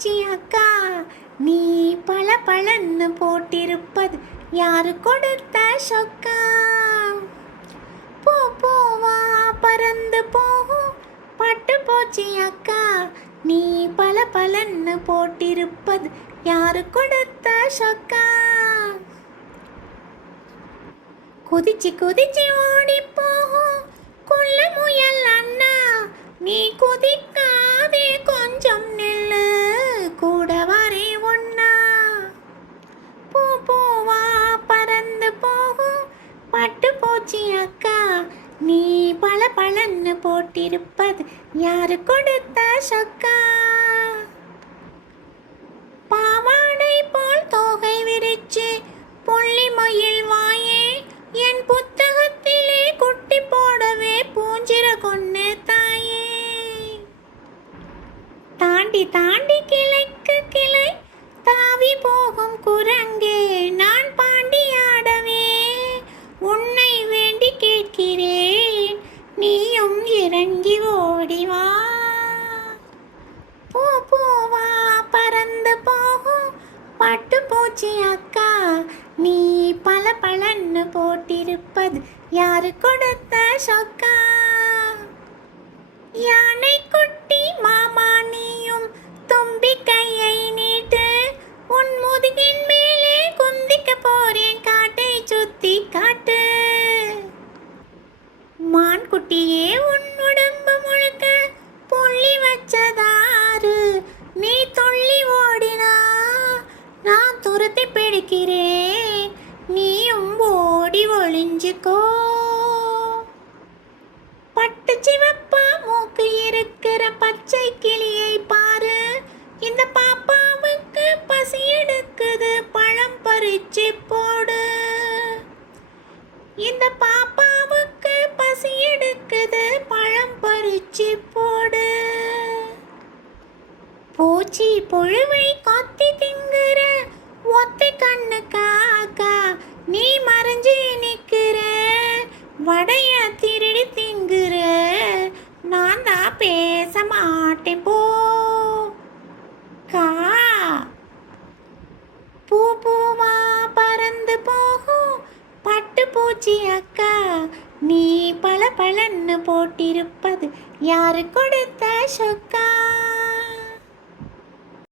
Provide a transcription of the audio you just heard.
போச்சு அக்கா, நீ பல பழன்னு போட்டிருப்பது யாரு கொடுத்த சொக்கா? பூ பூவா பறந்து போகும் பட்டு போச்சு அக்கா, நீ பல பழன்னு போட்டிருப்பது யாரு கொடுத்த சொக்கா? குதிச்சு குதிச்சு ஓடி போகும் கொல்ல முயல் அண்ணா, நீ குதிக்காதே கொஞ்சம் நெல்லு கூட வரே ஒன்னா. பூ பூவா பறந்து போகும் பட்டு போச்சு அக்கா, நீ பல பழன்னு போட்டிருப்பது யாரு கொடுத்த சொக்கா? பாவாடை போல் தோகை விரிச்சு புள்ளி மயில் வாயே, என் புத்தகத்திலே குட்டி போடவே பூஞ்சிர கொண்டு தாயே. தாண்டி தாண்டி கிளைக்கு கிளை தாவி போகும் குரங்கே, நான் பாண்டியாடவே உன்னை வேண்டி கேட்கிறேன், நீயும் இறங்கி ஓடிவா. பூ பூவா பறந்து போகும் பட்டு போச்சு அக்கா, நீ பல பழன்னு போட்டிருப்பது யாரு கொடுத்த சொக்கா? யானை குட்டி மாமா நீயும் தும்பி கையை நீட்டு, உன் முதுகின் மேலே குந்திக்க போறேன் காட்டை சுத்தி காட்டு. மான் குட்டியே உன் உடம்பு முழுக்க புள்ளி வச்சதாரு, நீ துள்ளி ஓடினா நான் துரத்தி பிடிக்கிறேன், நீயும் ஓடி ஒளிஞ்சுக்கோ. பட்டு சிவப்பா மூக்கு இருக்கிற பச்சை கிளியை பாரு, இந்த பாப்பாவுக்கு பசி எடுக்குது பழம் பறிச்சு போடு. இந்த பாப்பாவுக்கு பசி எடுக்குது பழம் பறிச்சு போடு. பூச்சி புழுவை கொத்தி திங்குற ஒத்தை கண்ணு காக்கா, நீ மறைஞ்சு நிற்கிற வடைய திருடி திங்குற, நான் தான் பேச மாட்டேன் போ கா. பூ பூவா பறந்து போகும் பட்டு பூச்சி அக்கா, நீ பல பழன்னு போட்டிருப்பது யாரு கொடுத்த சொக்கா?